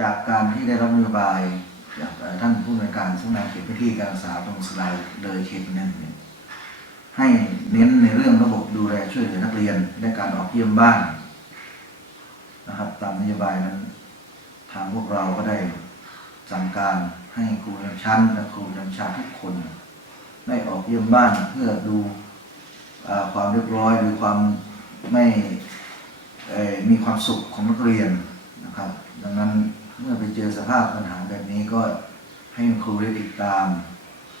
จากการที่ได้รับนโยบายจากท่านผู้อำนวยการสำนักงานเขตพื้นที่การศึกษาตรงสลายเลยเขตนั้นเนี่ยให้เน้นในเรื่องระบบดูแลช่วยเหลือนักเรียนและการออกเยี่ยมบ้านนะครับตามนโยบายนั้น ทางพวกเราก็ได้สั่งการให้ครูประจำชั้นและครูประจำชั้นทุกคนได้ออกเยี่ยมบ้านเพื่อดูอความเรียบร้อยหรือความไม่มีความสุขของนักเรียนนะครับ ดังนั้น เมื่อไปเจอสภาพปัญหาแบบนี้ก็ให้ครูได้ติดตาม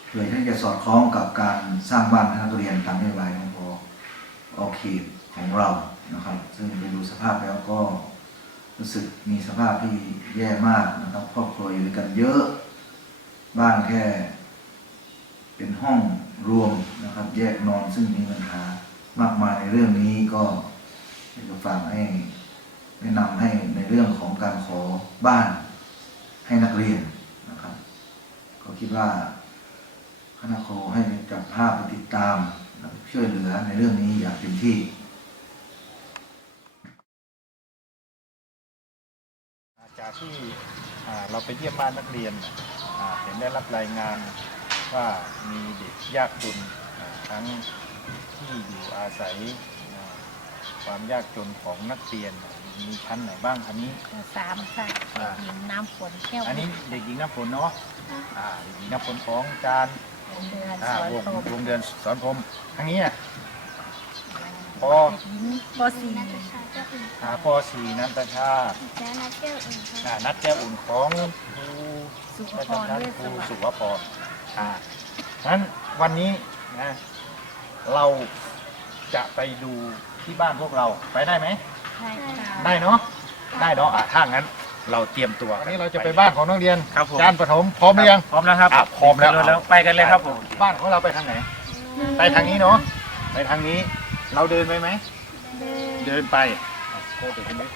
เพื่อที่จะสอดคล้องกับการสร้างบ้านให้นักเรียนตามนโยบายของพอโอเคของเรานะครับ ซึ่งไปดูสภาพแล้วก็รู้สึกมีสภาพที่แย่มากนะครับครอบครัวอยู่ด้วยกันเยอะ บ้านแค่ เป็นห้องรวมนะครับ แยกนอนซึ่งมีปัญหามากมายในเรื่องนี้ก็อยากจะฝากให้ แนะนำให้ในเรื่องของการขอบ้านให้นักเรียนนะครับ ก็คิดว่าคณะครูให้จับภาพไปติดตามช่วยเหลือในเรื่องนี้อย่างเต็มที่จากที่เราไปเยี่ยมบ้านนักเรียนเห็นได้รับรายงานว่ามีเด็กยากจนทั้งที่อยู่อาศัย ความยากจนของนักเรียน มีชั้นไหนบ้างอันนี้ สามค่ะอ่าเด็กหญิงน้ำฝนแก้วอันนี้เด็กหญิงน้ำฝนเนาะอ่าเด็กหญิงน้ำฝนของอาจารย์เดือนอ่าสอนวงโทรวงเดือนสอนพรหมทางนี้อะพอเด็กหญิงปสี่อ่าป .4 นันตชาติแล้วนัดเจออื่นครับอ่านัดแก้วอุ่นของครูสุภประพรจำชั้นเวสครูวัสสุดิ์วพรอ่านั้นวันนี้นะเราจะไปดู ที่บ้านพวกเราไปได้ไหมใช่ค่ะได้เนาะได้เนาะอะถ้างั้นเราเตรียมตัววันนี้เราจะไปบ้านของนักเรียนครับผม จานประถมพร้อมหรือยัง พร้อมแล้วครับอะพร้อมแล้ว แล้วไปกันเลยครับผมบ้านของเราไปทางไหน ไปทางนี้เนาะไปทางนี้เราเดินไปไหม เดินไปโคตรนี้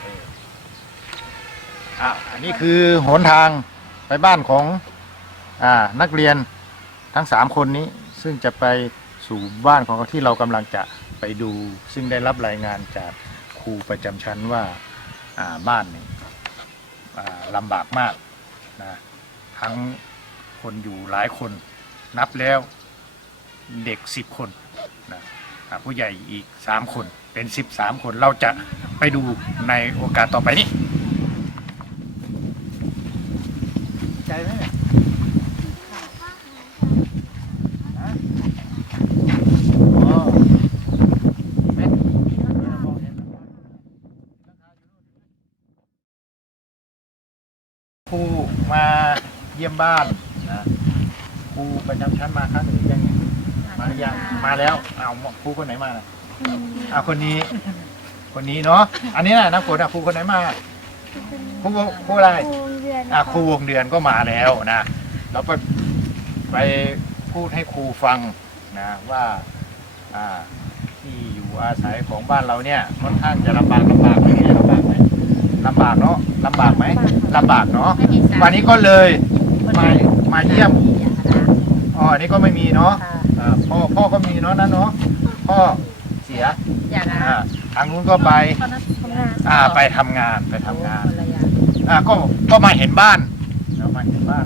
เอออะอันนี้คือหนทางไปบ้านของอ่านักเรียนทั้งสามคนนี้ ซึ่งจะไปสู่บ้านของที่เรากำลังจะ ไปดู ซึ่งได้รับรายงานจากครูประจำชั้นว่าบ้านนี่ลำบากมากนะทั้งคนอยู่หลายคนนับแล้วเด็กสิบคนนะผู้ใหญ่อีกสามคนเป็นสิบสามคนเราจะไปดูในโอกาสต่อไปนี้ ใจไหมเนี่ยฮะอ๋อเม็ดครูมา เยี่ยมบ้านนะครูประจำชั้นมาครั้งหนึ่งยังมาหรือยังมาแล้วเอาครูคนไหนมาน่ะอ่าคนนี้ คนนี้เนาะอันนี้นะน้ำฝนอะครูคนไหนมาครูครูอะไรวงเดือนอะครูวงเดือนก็มาแล้วนะเราไปไปพูดให้ครูฟังนะว่าอ่าที่อยู่อาศัยของบ้านเราเนี่ยค่อนข้างจะลำบากลำบากไหมเนี่ยลำบากไหมลำบากเนาะลำบากไหมลำบากเนาะวันนี้ก็เลย มามาเยี่ยมอ๋ออันนี้ก็ไม่มีเนาะอ่าพ่อพ่อก็มีเนาะนั่นเนาะพ่อเสียอย่างนั้นอ่าทางนู้นก็ไปตอนนั้นทำงานอ่าไปทำงานไปทำงานคนละอย่างอ่าก็ก็มาเห็นบ้านเรามาเห็นบ้าน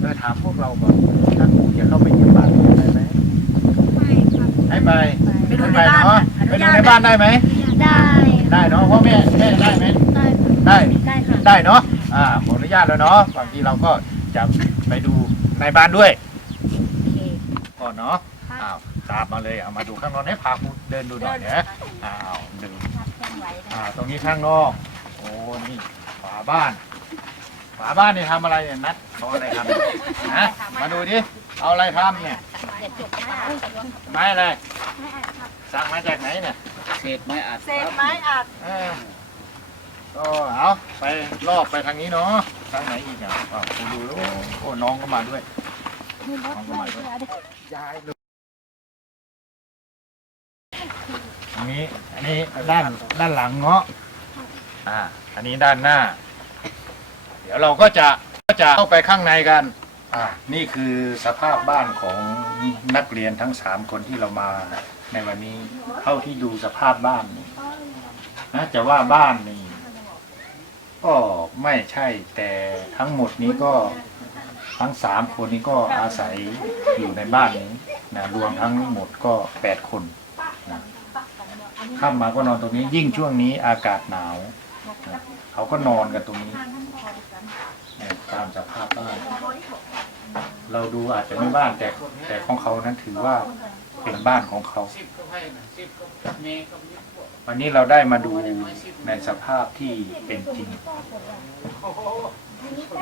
เลยถามพวกเราก่อนถ้าครูจะเข้าไปเยี่ยมบ้านได้ไหมไม่ครับให้ไปไปดูให้ในไปบ้านเนาะอไปนุดูญาตในบ้านได้ไหมได้ได้เนาะพ่อแม่แม่ได้ไหมได้ได้ได้ค่ะได้เนาะอ่าขออนุญาตแล้วเนาะบางทีเราก็ จะไปดูในบ้านด้วยโอเคก่อนเนาะอ้าวตามมาเลยเอามาดูข้างนอกให้พาคุณเดินดูหน่อยนะอ้าวเดินอ่าตรงนี้ข้างนอก โอ้นี่ฝาบ้านฝาบ้านนี่ทำอะไรเนี่ยนัดเอาอะไรทำเนี่ยนะมาดูดิเอาอะไรทำเนี่ยไม้อะไรไม่อ่านครับสั่งมาจากไหนเนี่ยเศษไม้อัดเศษไม้อัดเออ ก็เอาไปรอบไปทางนี้เนาะทางไหนอีกอะอ้าวคุณดูแล้วโอ้น้องก็มาด้วย มีรถน้องก็ด้วมาด้วยเดี๋ยวย้ายดูอันนี้อันนี้ด้านด้านหลังเงาะอ่า อันนี้ด้านหน้า เดี๋ยวเราก็จะก็จะเข้าไปข้างในกัน อ่า นี่คือสภาพบ้านของนักเรียนทั้งสามคนที่เรามาในวันนี้เท่าที่ดูสภาพบ้านนี่นะจะว่าบ้านนี่ ก็ไม่ใช่แต่ทั้งหมดนี้ก็ทั้งสามคนนี้ก็อาศัยอยู่ในบ้านนี้นะรวมทั้งหมดก็แปดคนนะข้ามมาก็นอนตรงนี้ยิ่งช่วงนี้อากาศหนาวนะเขาก็นอนกันตรงนี้นี่ยตามสภาพบ้านเราดูอาจจะไม่บ้านแต่แต่ของเขานั้นถือว่าเป็นบ้านของเขา วันนี้เราได้มาดูในสภาพที่เป็นจริง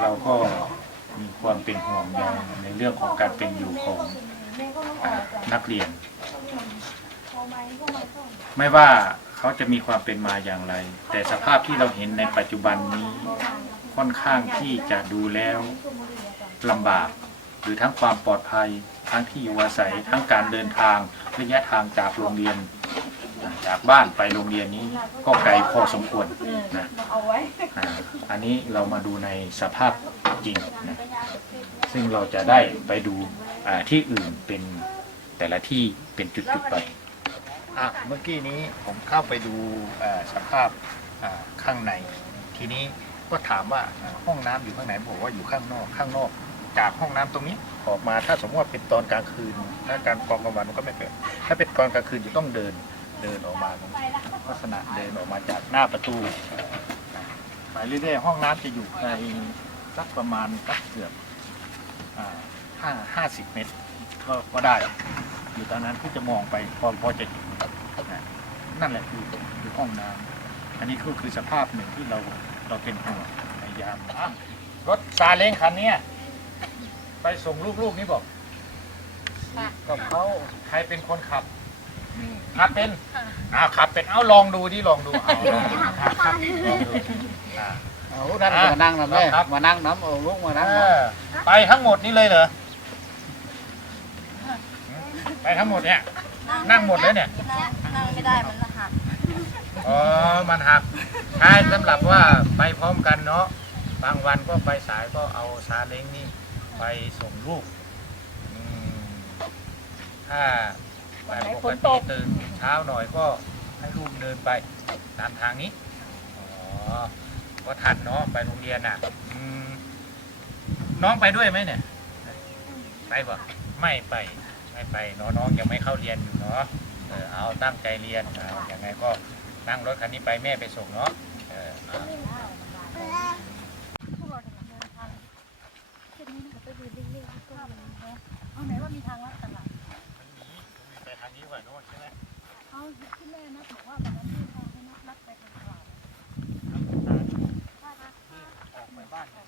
เราก็มีความเป็นห่วงใยในเรื่องของการเป็นอยู่ของอนักเรียน ไม่ว่าเขาจะมีความเป็นมาอย่างไร แต่สภาพที่เราเห็นในปัจจุบันนี้ค่อนข้างที่จะดูแล้วลำบาก หรือทั้งความปลอดภัย ทั้งที่อยู่อาศัย ทั้งการเดินทางระยะทางจากโรงเรียน จากบ้านไปโรงเรียนนี้ก็ไกลพอสมควรนะอ่าอันนี้เรามาดูในสภาพจริงนะซึ่งเราจะได้ไปดูอ่าที่อื่นเป็นแต่ละที่เป็นจุดๆไป อะเมื่อกี้นี้ผมเข้าไปดูอ่าสภาพอ่าข้างใน ทีนี้ก็ถามว่าอ่าห้องน้ำอยู่ข้างไหนบอกว่าอยู่ข้างนอกข้างนอก จากห้องน้ำตรงนี้ออกมาถ้าสมมติว่าเป็นตอนกลางคืนถ้าการกองกลางวันมันก็ไม่เป็นถ้าเป็นตอนกลางคืนจะต้องเดิน เดินออกมาลักษณะเดินออกมาจากหน้าประตูไปเรื่อยๆห้องน้ำจะอยู่ในสักประมาณสักเกือบอ่าห้าห้าสิบเมตรก็ก็ได้ อยู่ตอนนั้นก็จะมองไปพอพอจะเห็นนะนั่นแหละคือคือห้องน้ำอันนี้ก็คือสภาพหนึ่งที่เราเราเป็นห่วงในยามอะรถซาเล้งคันเนี้ยไปส่งลูกๆนี่บอกกับเขาใครเป็นคนขับ ขับเป็นอ่าขับเป็นเอาลองดูดิลองดูเอาลองดูครับครับลองดูอ่าเอาท่านมานั่งน้ำเลยครับ มานั่งน้ำเอาลูกมานั่งเออไปทั้งหมดนี้เลยเหรอไปทั้งหมดเนี่ย นั่งหมดเลยเนี่ยนั่งไม่ได้มันหักอ๋อมันหักใช่สำหรับว่าไปพร้อมกันเนาะบางวันก็ไปสายก็เอาซาเล้งนี่ ไปส่งลูกอืมถ้า วันปกติตื่นเช้าหน่อยก็ให้ลูกเดินไปตามทางนี้อ๋อก็ทันเนาะไปโรงเรียนอะอืมน้องไปด้วยไหมเนี่ยไปปะไม่ไปไม่ไปเนาะน้องยังไม่เข้าเรียนอยู่เนาะเออเอาตั้งใจเรียนเอาอย่างไงก็นั่งรถคันนี้ไปแม่ไปส่งเนาะเออเอาไหนว่ามีทางลัดตลาด ไปทางนี้ว่าโน่นใช่ไหม เอาที่แม่นะบอกว่าแบบนั้นที่ทางให้นัดลัดไปทางตลาด ออกไปบ้าน จั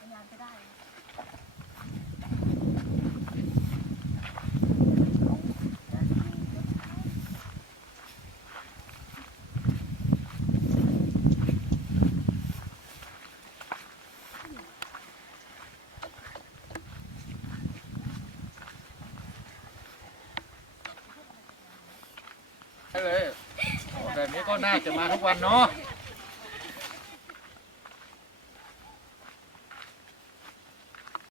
กรยานจะได้ เลยแบบนี้ ก็น่าจะมาทุกวันเนาะ